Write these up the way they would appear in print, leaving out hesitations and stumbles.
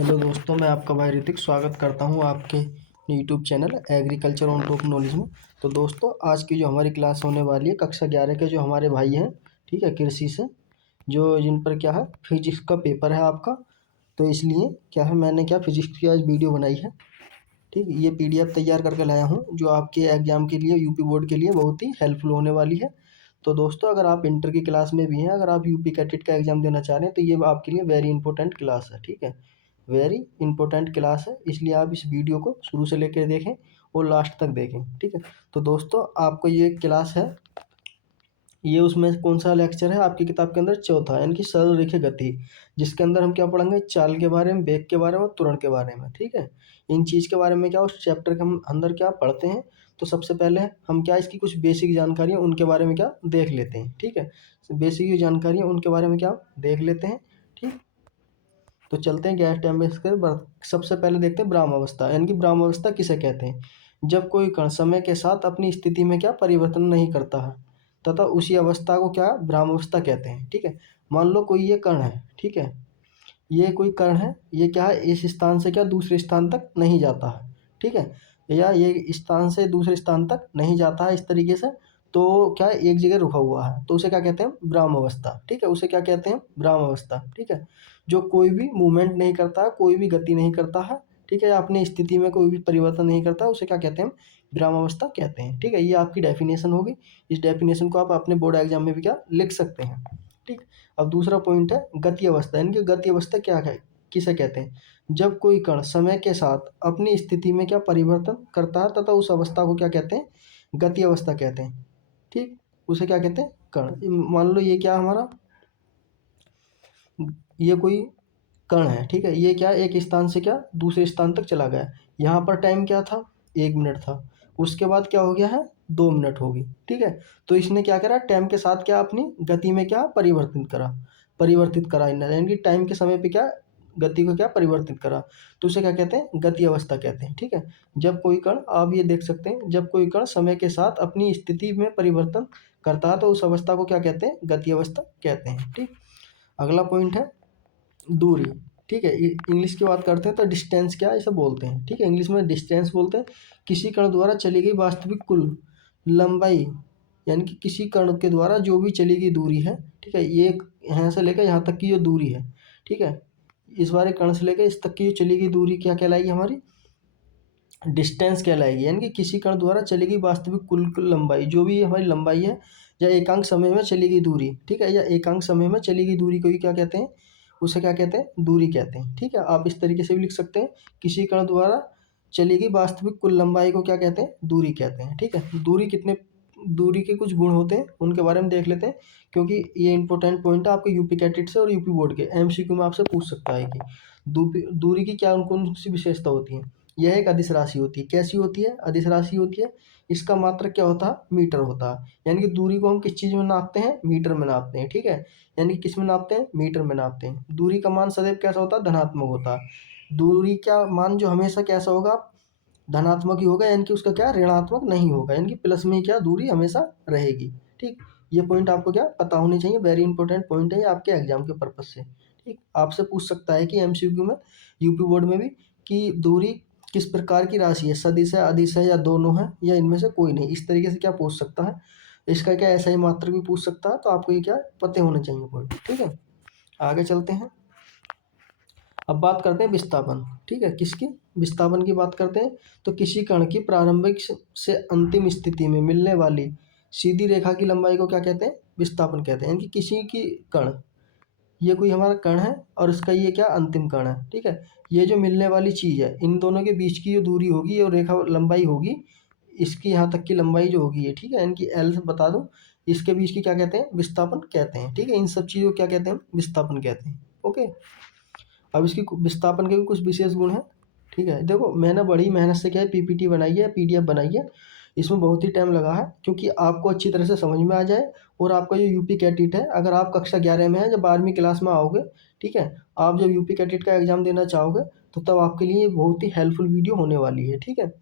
Hello दोस्तों, मैं आपका भाई ऋतिक स्वागत करता हूं आपके YouTube channel agriculture on top knowledge में। तो दोस्तों, आज की जो हमारी क्लास होने वाली है कक्षा 11 के जो हमारे भाई हैं, ठीक है, कृषि से, जो जिन पर क्या है फिजिक्स का पेपर है आपका। तो इसलिए क्या है, मैंने क्या फिजिक्स की आज वीडियो बनाई है। ठीक, ये पीडीएफ तैयार करके लाया हूँ जो आपके एग्जाम के लिए, यूपी बोर्ड के लिए बहुत ही हेल्पफुल होने वाली है। तो दोस्तों, अगर आप इंटर की क्लास में भी हैं, अगर आप यूपी कैटेट का एग्जाम देना चाह रहे हैं, तो ये आपके लिए वेरी इंपॉर्टेंट क्लास है। ठीक है, वेरी इंपॉर्टेंट क्लास है, इसलिए आप इस वीडियो को शुरू से लेकर देखें और लास्ट तक देखें। ठीक है, तो दोस्तों, आपको ये क्लास है, ये उसमें कौन सा लेक्चर है आपकी किताब के अंदर, चौथा, यानी कि सरल रेखीय गति, जिसके अंदर हम क्या पढ़ेंगे, चाल के बारे में, वेग के बारे में और त्वरण के बारे में। ठीक है, इन चीज़ के बारे में क्या उस चैप्टर के हम अंदर क्या पढ़ते हैं। तो सबसे पहले हम क्या इसकी कुछ बेसिक जानकारियाँ उनके बारे में क्या देख लेते हैं। ठीक है, बेसिक जानकारियाँ उनके बारे में क्या देख लेते हैं। ठीक, तो चलते हैं गैस टेम्परेचर पर। सबसे पहले देखते हैं ब्राह्म अवस्था, यानी कि ब्राह्म अवस्था किसे कहते हैं। जब कोई कण समय के साथ अपनी स्थिति में क्या परिवर्तन नहीं करता है तथा उसी अवस्था को क्या ब्राह्म अवस्था कहते हैं। ठीक है, मान लो कोई ये कण है, ठीक है, ये कोई कण है, ये क्या है, इस स्थान से क्या दूसरे स्थान तक नहीं जाता है। ठीक है, या ये इस स्थान से दूसरे स्थान तक नहीं जाता है इस तरीके से, तो क्या है, एक जगह रुका हुआ है, तो उसे क्या कहते हैं, ब्राह्म अवस्था। ठीक है, उसे क्या कहते हैं, ब्राह्म अवस्था। ठीक है, जो कोई भी मूवमेंट नहीं करता है, कोई भी गति नहीं करता है, ठीक है, या अपनी स्थिति में कोई भी परिवर्तन नहीं करता, उसे क्या कहते हैं, ब्राह्म अवस्था कहते हैं। ठीक है, ये आपकी डेफिनेशन होगी। इस डेफिनेशन को आप अपने बोर्ड एग्जाम में भी क्या लिख सकते हैं। ठीक, अब दूसरा पॉइंट है गति अवस्था, यानी कि गति अवस्था क्या है, किसे कहते हैं, जब कोई कण समय के साथ अपनी स्थिति में क्या परिवर्तन करता है तथा उस अवस्था को क्या कहते हैं, गति अवस्था कहते हैं। ठीक, उसे क्या कहते हैं, कण। मान लो ये क्या हमारा, ये कोई कण है, ठीक है, ये क्या एक स्थान से क्या दूसरे स्थान तक चला गया। यहाँ पर टाइम क्या था, 1 मिनट था, उसके बाद क्या हो गया है, 2 मिनट होगी। ठीक है, तो इसने क्या करा, टाइम के साथ क्या अपनी गति में क्या परिवर्तित करा इन्होंने, यानी कि टाइम के समय पे क्या गति को क्या परिवर्तित करा, तो उसे क्या कहते हैं, गति अवस्था कहते हैं। ठीक है, जब कोई कण, आप ये देख सकते हैं, जब कोई कण समय के साथ अपनी स्थिति में परिवर्तन करता है तो उस अवस्था को क्या कहते हैं, गति अवस्था कहते हैं। ठीक, अगला पॉइंट है दूरी। ठीक है, इंग्लिश की बात करते हैं तो डिस्टेंस क्या है, इसे बोलते हैं। ठीक है, इंग्लिश में डिस्टेंस बोलते हैं किसी कण द्वारा चली गई वास्तविक कुल लंबाई, यानी कि किसी कण के द्वारा जो भी चली गई दूरी है। ठीक है, ये यहाँ से लेकर यहाँ तक की जो दूरी है, ठीक है, इस वाले कण से लेकर इस तक की जो चली गई दूरी क्या कहलाएगी, हमारी डिस्टेंस कहलाएगी। यानी कि किसी कण द्वारा चली गई वास्तविक कुल लंबाई, जो भी हमारी लंबाई है, या एकांक समय में चली गई दूरी, ठीक है, या एकांक समय में चली गई दूरी को भी क्या कहते हैं, उसे क्या कहते हैं, दूरी कहते हैं। ठीक है, आप इस तरीके से भी लिख सकते हैं, किसी कण द्वारा चली गई वास्तविक कुल लंबाई को क्या कहते हैं, दूरी कहते हैं। ठीक है, दूरी के कुछ गुण होते हैं, उनके बारे में देख लेते हैं, क्योंकि ये इंपॉर्टेंट पॉइंट है आपके यूपी कैटेट से और यूपी बोर्ड के एमसीक्यू में आपसे पूछ सकता है कि दूरी की क्या कौन सी विशेषता होती है। यह एक अदिश राशि होती है। कैसी होती है, अदिश राशि होती है। इसका मात्रक क्या होता है, मीटर होता है। यानी कि दूरी को हम किस चीज़ में नापते हैं, मीटर में नापते हैं। ठीक है, यानी कि किस में नापते हैं, मीटर में नापते हैं। दूरी का मान सदैव कैसा होता है, धनात्मक होता है। दूरी का मान जो हमेशा कैसा होगा, धनात्मक ही होगा, यानी कि उसका क्या ऋणात्मक नहीं होगा, यानी कि प्लस में ही क्या दूरी हमेशा रहेगी। ठीक, ये पॉइंट आपको क्या पता होनी चाहिए, वेरी इंपॉर्टेंट पॉइंट है ये आपके एग्जाम के पर्पज से। ठीक, आपसे पूछ सकता है कि एमसीक्यू में, यूपी बोर्ड में भी, कि दूरी किस प्रकार की राशि है, सदिश है, अदिश है, या दोनों है, या इनमें से कोई नहीं, इस तरीके से क्या पूछ सकता है। इसका क्या ऐसा ही मात्रक भी पूछ सकता है, तो आपको ये क्या पते होने चाहिए पॉइंट। ठीक है, आगे चलते हैं। अब बात करते हैं विस्थापन। ठीक है, किसकी, विस्थापन की बात करते हैं। तो किसी कण की प्रारंभिक से अंतिम स्थिति में मिलने वाली सीधी रेखा की लंबाई को क्या कहते हैं, विस्थापन कहते हैं। यानी कि किसी की कण, ये कोई हमारा कण है और इसका ये क्या अंतिम कण है। ठीक है, ये जो मिलने वाली चीज़ है, इन दोनों के बीच की जो दूरी होगी और रेखा लंबाई होगी, इसकी यहाँ तक की लंबाई जो होगी ये, ठीक है, यानी कि एल से बता दूँ, इसके बीच की क्या कहते हैं, विस्थापन कहते हैं। ठीक है, इन सब चीज़ों को क्या कहते हैं, विस्थापन कहते हैं। ओके, अब इसकी विस्थापन के भी कुछ विशेष गुण हैं। ठीक है, देखो, मैंने बड़ी मेहनत से क्या है पीपीटी बनाई है, पीडीएफ बनाई है। इसमें बहुत ही टाइम लगा है, क्योंकि आपको अच्छी तरह से समझ में आ जाए। और आपका जो यूपी कैटेट है, अगर आप कक्षा 11 में है, जब 12वीं क्लास में आओगे, ठीक है, आप जब यूपी कैटेट का एग्जाम देना चाहोगे, तो तब आपके लिए बहुत ही हेल्पफुल वीडियो होने वाली है। ठीक है,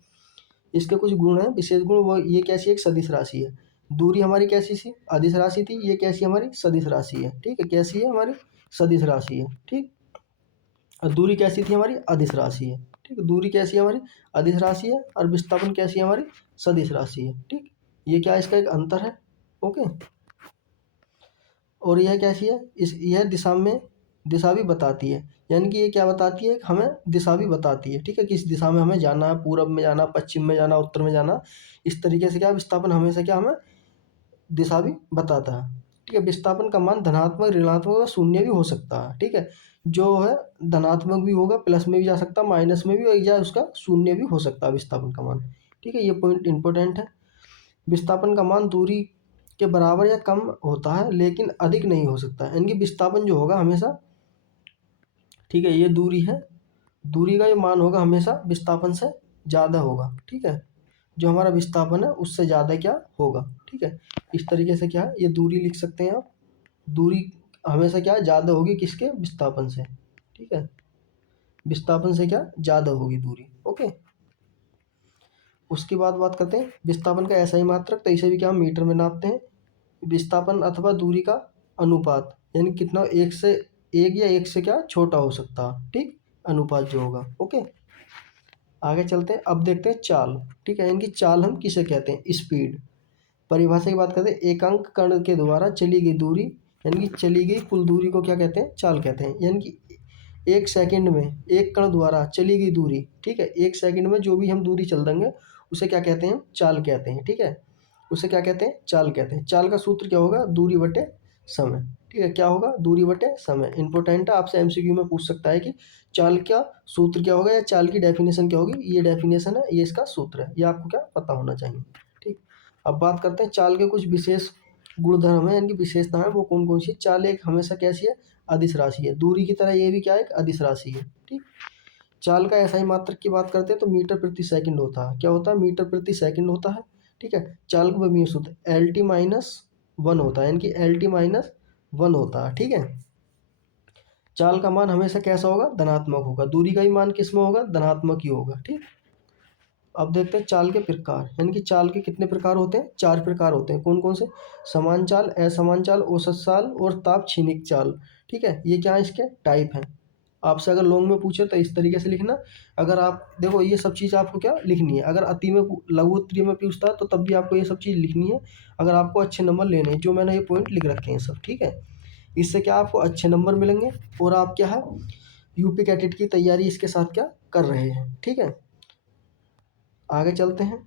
इसके कुछ गुण हैं, विशेष गुण, वो ये कैसी एक सदिश राशि है। दूरी हमारी कैसी सी, अदिश राशि थी, ये कैसी हमारी सदिश राशि है। ठीक है, कैसी है हमारी, सदिश राशि है। ठीक, और दूरी कैसी थी हमारी, अदिश राशि है। ठीक है, दूरी कैसी है हमारी, अदिश राशि है, और विस्थापन कैसी है हमारी, सदिश राशि है। ठीक, ये क्या इसका एक अंतर है। ओके, और यह कैसी है, यह दिशा में दिशा भी बताती है, यानी कि ये क्या बताती है, हमें दिशा भी बताती है। ठीक है, किस दिशा में हमें जाना है, पूरब में जाना, पश्चिम में जाना, उत्तर में जाना, इस तरीके से क्या विस्थापन हमेशा क्या हमें दिशा भी बताता है। ठीक है, विस्थापन का मान धनात्मक, ऋणात्मक और शून्य भी हो सकता है। ठीक है, जो है धनात्मक भी होगा, प्लस में भी जा सकता है, माइनस में भी, और या उसका शून्य भी हो सकता है विस्थापन का मान। ठीक है, ये पॉइंट इंपॉर्टेंट है। विस्थापन का मान दूरी के बराबर या कम होता है, लेकिन अधिक नहीं हो सकता। यानी कि विस्थापन जो होगा हमेशा, ठीक है, ये दूरी है, दूरी का ये मान होगा हमेशा विस्थापन से ज़्यादा होगा। ठीक है, जो हमारा विस्थापन है उससे ज़्यादा क्या होगा। ठीक है, इस तरीके से क्या है, ये दूरी लिख सकते हैं आप। दूरी हमेशा क्या ज़्यादा होगी, किसके, विस्थापन से। ठीक है, विस्थापन से क्या ज़्यादा होगी दूरी। ओके, उसके बाद बात करते हैं विस्थापन का ऐसा ही मात्रक, तो इसे भी क्या हम मीटर में नापते हैं। विस्थापन अथवा दूरी का अनुपात, यानी कितना, एक से एक या एक से क्या छोटा हो सकता है। ठीक, अनुपात जो होगा। ओके, आगे चलते हैं, अब देखते हैं चाल। ठीक है, इनकी चाल हम किसे कहते हैं, स्पीड। परिभाषा की बात करते हैं, एकांक कण के द्वारा चली गई दूरी, यानी कि चली गई कुल दूरी को क्या कहते हैं, चाल कहते हैं। यानी कि एक सेकंड में एक कण द्वारा चली गई दूरी, ठीक है, एक सेकंड में जो भी हम दूरी चल देंगे उसे क्या कहते हैं, चाल कहते हैं। ठीक है, उसे क्या कहते हैं, चाल कहते हैं। चाल का सूत्र क्या होगा, दूरी बटे समय। ठीक है, क्या होगा, दूरी बटे समय। इंपॉर्टेंट है, आपसे एमसीक्यू में पूछ सकता है कि चाल का सूत्र क्या होगा, या चाल की डेफिनेशन क्या होगी। ये डेफिनेशन है, ये इसका सूत्र है, ये आपको क्या पता होना चाहिए। ठीक, अब बात करते हैं चाल के कुछ विशेष गुणधर्म है, यानी कि विशेषता है, वो कौन कौन सी। चाल एक हमेशा कैसी है, अदिश राशि है। दूरी की तरह ये भी क्या है, एक अदिश राशि है। ठीक, चाल का ऐसा ही मात्रक की बात करते हैं तो मीटर प्रति सेकंड होता है। क्या होता है, मीटर प्रति सेकंड होता है। ठीक है, चाल का बमीय सूत्र एल टी माइनस वन होता है, यानी कि एल टी माइनस वन होता है। ठीक है, चाल का मान हमेशा कैसा होगा, धनात्मक होगा। दूरी का ही मान किस में होगा, धनात्मक ही होगा। ठीक, अब देखते हैं चाल के प्रकार, यानी कि चाल के कितने प्रकार होते हैं, चार प्रकार होते हैं। कौन कौन से, समान चाल, असमान चाल, औसत चाल और ताप क्षणिक चाल। ठीक है, ये क्या है, इसके टाइप हैं। आपसे अगर लॉन्ग में पूछे तो इस तरीके से लिखना। अगर आप देखो, ये सब चीज़ आपको क्या लिखनी है। अगर अति में लघु उत्तरीय में पूछता है तो तब भी आपको ये सब चीज़ लिखनी है, अगर आपको अच्छे नंबर लेने हैं। जो मैंने ये पॉइंट लिख रखे हैं सब, ठीक है, इससे क्या आपको अच्छे नंबर मिलेंगे, और आप क्या है, यूपी कैटेट की तैयारी इसके साथ क्या कर रहे हैं। ठीक है, आगे चलते हैं।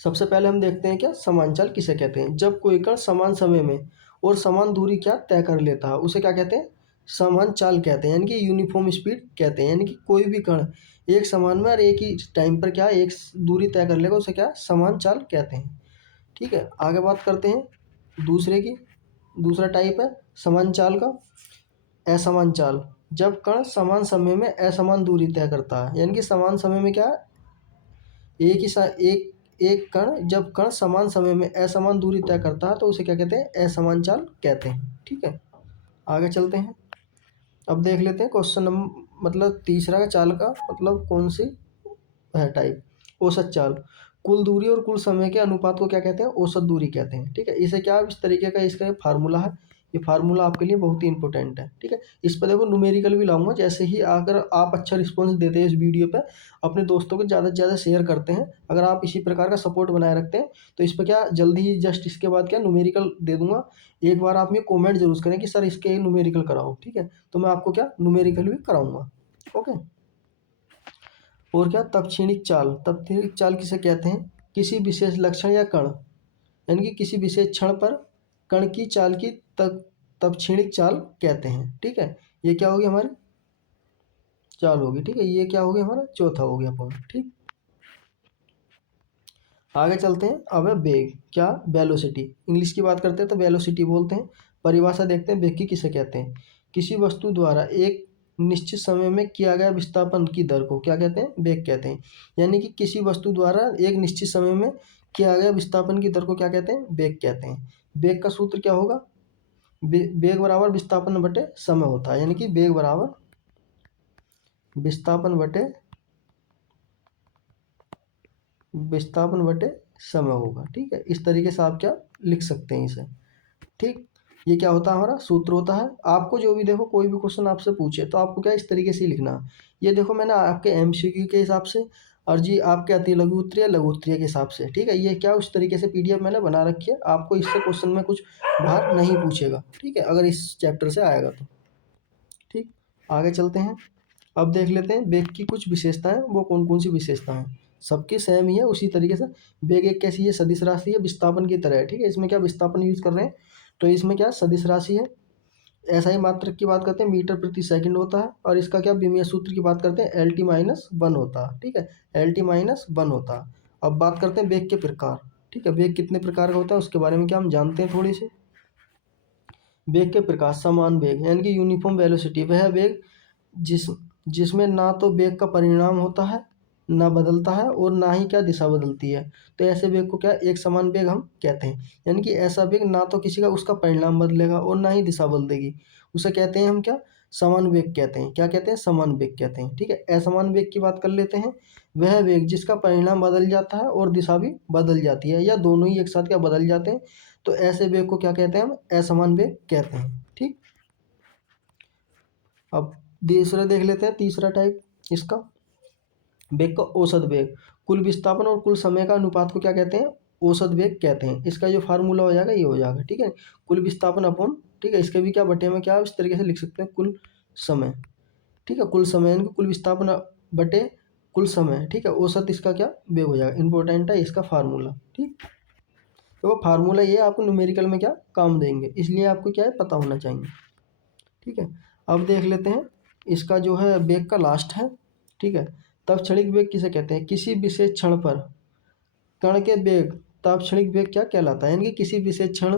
सबसे पहले हम देखते हैं क्या समान चाल किसे कहते हैं। जब कोई कण समान समय में और समान दूरी क्या तय कर लेता है उसे क्या कहते हैं, समान चाल कहते हैं, यानी कि यूनिफॉर्म स्पीड कहते हैं। यानी कि कोई भी कण एक समान में और एक ही टाइम पर क्या एक दूरी तय कर लेगा उसे क्या समान चाल कहते हैं। ठीक है, आगे बात करते हैं दूसरे की। दूसरा टाइप है समान चाल का, असमान चाल। जब कण समान समय में असमान दूरी तय करता है, यानी कि समान समय में क्या एक ही एक एक कण, जब कण समान समय में असमान दूरी तय करता है तो उसे क्या कहते हैं, असमान चाल कहते हैं। ठीक है, आगे चलते हैं। अब देख लेते हैं क्वेश्चन नंबर, मतलब तीसरा का चाल का मतलब कौन सी है टाइप, औसत चाल। कुल दूरी और कुल समय के अनुपात को क्या कहते हैं, औसत दूरी कहते हैं। ठीक है, इसे क्या इस तरीके का इसका फार्मूला है। ये फार्मूला आपके लिए बहुत ही इंपॉर्टेंट है। ठीक है, इस पर देखो न्यूमेरिकल भी लाऊंगा। जैसे ही अगर आप अच्छा रिस्पॉन्स देते हैं इस वीडियो पे, अपने दोस्तों को ज़्यादा से ज़्यादा शेयर करते हैं, अगर आप इसी प्रकार का सपोर्ट बनाए रखते हैं तो इस पर क्या जल्दी ही जस्ट इसके बाद क्या न्यूमेरिकल दे दूंगा। एक बार आप ये कॉमेंट जरूर करें कि सर इसके न्यूमेरिकल कराओ। ठीक है, तो मैं आपको क्या न्यूमेरिकल भी कराऊंगा। ओके, और क्या तत्क्षणिक चाल। तत्क्षणिक चाल किसे कहते हैं, किसी विशेष लक्षण या कण, यानी कि किसी विशेष क्षण पर कण की चाल की तत्क्षणिक चाल कहते हैं। ठीक है, ये क्या होगी हमारी चाल होगी। ठीक है, ये क्या हो गया हमारा चौथा हो गया पॉइंट। ठीक, आगे चलते हैं। अब है वेग, क्या वेलोसिटी। इंग्लिश की बात करते हैं तो वेलोसिटी बोलते हैं। परिभाषा देखते हैं वेग की किसे कहते हैं, किसी वस्तु द्वारा एक निश्चित समय में किया गया विस्थापन की दर को क्या कहते हैं, वेग कहते हैं। यानी कि किसी वस्तु द्वारा एक निश्चित समय में किया गया विस्थापन की दर को क्या कहते हैं, वेग कहते हैं। वेग का सूत्र क्या होगा, वेग बराबर विस्थापन बटे समय होता है। यानी कि वेग बराबर विस्थापन बटे समय होगा। ठीक है, इस तरीके से आप क्या लिख सकते हैं इसे। ठीक, ये क्या होता है हमारा सूत्र होता है। आपको जो भी देखो कोई भी क्वेश्चन आपसे पूछे तो आपको क्या इस तरीके से ही लिखना है। ये देखो मैंने आपके एमसीक्यू के हिसाब से और जी आपके अति लघु उत्तरीय लघु उत्तरीय के हिसाब से, ठीक है, ये क्या उस तरीके से पीडीएफ मैंने बना रखी है। आपको इससे क्वेश्चन में कुछ बाहर नहीं पूछेगा, ठीक है, अगर इस चैप्टर से आएगा तो। ठीक, आगे चलते हैं। अब देख लेते हैं वेग की कुछ विशेषताएं, वो कौन कौन सी विशेषताएं हैं। सबकी सेम ही है उसी तरीके से। वेग एक कैसी है, सदिश राशि है, विस्थापन की तरह है, ठीक है। इसमें क्या विस्थापन यूज कर रहे हैं, तो इसमें क्या सदिश राशि है। ऐसा ही मात्रक की बात करते हैं मीटर प्रति सेकंड होता है, और इसका क्या विमीय सूत्र की बात करते हैं LT-1 होता है, ठीक है, LT-1 होता है। अब बात करते हैं वेग के प्रकार, ठीक है, वेग कितने प्रकार का होता है उसके बारे में क्या हम जानते हैं थोड़ी सी। वेग के प्रकार, समान वेग यानी कि यूनिफॉर्म वेलोसिटी, वह वेग जिस जिसमें ना तो वेग का परिणाम होता है, ना बदलता है, और ना ही क्या दिशा बदलती है। तो ऐसे वेग को क्या एक समान वेग हम कहते हैं। यानी कि ऐसा वेग ना तो किसी का उसका परिणाम बदलेगा और ना ही दिशा बदलेगी, उसे कहते हैं हम क्या, समान वेग कहते हैं। क्या कहते हैं, समान वेग कहते हैं, ठीक है। असमान वेग की बात कर लेते हैं, वह वेग जिसका परिणाम बदल जाता है और दिशा भी बदल जाती है, या दोनों ही एक साथ क्या बदल जाते हैं, तो ऐसे वेग को क्या कहते हैं, हम असमान वेग कहते हैं, ठीक। अब दूसरा देख लेते हैं, तीसरा टाइप इसका, वेग का औसत वेग, कुल विस्थापन और कुल समय का अनुपात को क्या कहते हैं, औसत वेग कहते हैं। इसका जो फार्मूला हो जाएगा ये हो जाएगा, ठीक है, कुल विस्थापन अपॉन, ठीक है, इसके भी क्या बटे में क्या इस तरीके से लिख सकते हैं, कुल समय, ठीक है, कुल समय यानी कि कुल विस्थापन बटे कुल समय, ठीक है, औसत इसका क्या वेग हो जाएगा। इंपॉर्टेंट है इसका फार्मूला, ठीक। तो वो फार्मूला ये आपको न्यूमेरिकल में क्या काम देंगे, इसलिए आपको क्या है पता होना चाहिए, ठीक है। अब देख लेते हैं इसका जो है वेग का लास्ट है, ठीक है। तब क्षणिक वेग किसे कहते हैं, किसी विशेष क्षण पर कण के वेग, तब क्षणिक वेग क्या कहलाता है, यानी कि किसी विशेष क्षण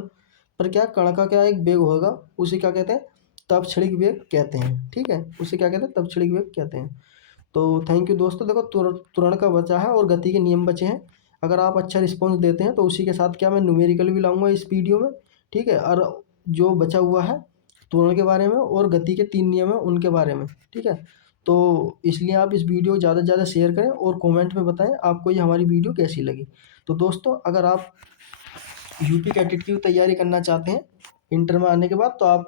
पर क्या कण का क्या एक वेग होगा, उसे क्या कहते हैं, तब क्षणिक वेग कहते हैं, ठीक है, उसे क्या कहते हैं, तब क्षणिक वेग कहते हैं। तो थैंक यू दोस्तों। देखो त्वरण का बचा है और गति के नियम बचे हैं। अगर आप अच्छा रिस्पॉन्स देते हैं तो उसी के साथ क्या मैं न्यूमेरिकल भी लाऊंगा इस वीडियो में, ठीक है, और जो बचा हुआ है त्वरण के बारे में और गति के 3 नियम हैं उनके बारे में, ठीक है। तो इसलिए आप इस वीडियो को ज़्यादा से ज़्यादा शेयर करें और कमेंट में बताएं आपको ये हमारी वीडियो कैसी लगी। तो दोस्तों अगर आप यूपी कैटेट की तैयारी करना चाहते हैं इंटर में आने के बाद, तो आप,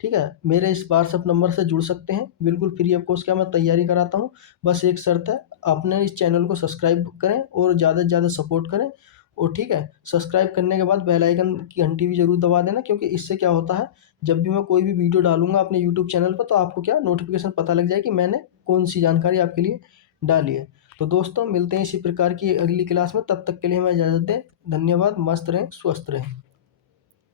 ठीक है, मेरे इस व्हाट्सअप नंबर से जुड़ सकते हैं, बिल्कुल फ्री ऑफ कॉस्ट क्या मैं तैयारी कराता हूँ। बस एक शर्त है, आपने इस चैनल को सब्सक्राइब करें और ज़्यादा से ज़्यादा सपोर्ट करें, और ठीक है, सब्सक्राइब करने के बाद बेल आइकन की घंटी भी जरूर दबा देना, क्योंकि इससे क्या होता है जब भी मैं कोई भी वीडियो डालूंगा अपने यूट्यूब चैनल पर तो आपको क्या नोटिफिकेशन पता लग जाए कि मैंने कौन सी जानकारी आपके लिए डाली है। तो दोस्तों मिलते हैं इसी प्रकार की अगली क्लास में, तब तक के लिए हमें इजाज़त दें। धन्यवाद, मस्त रहें, स्वस्थ रहें।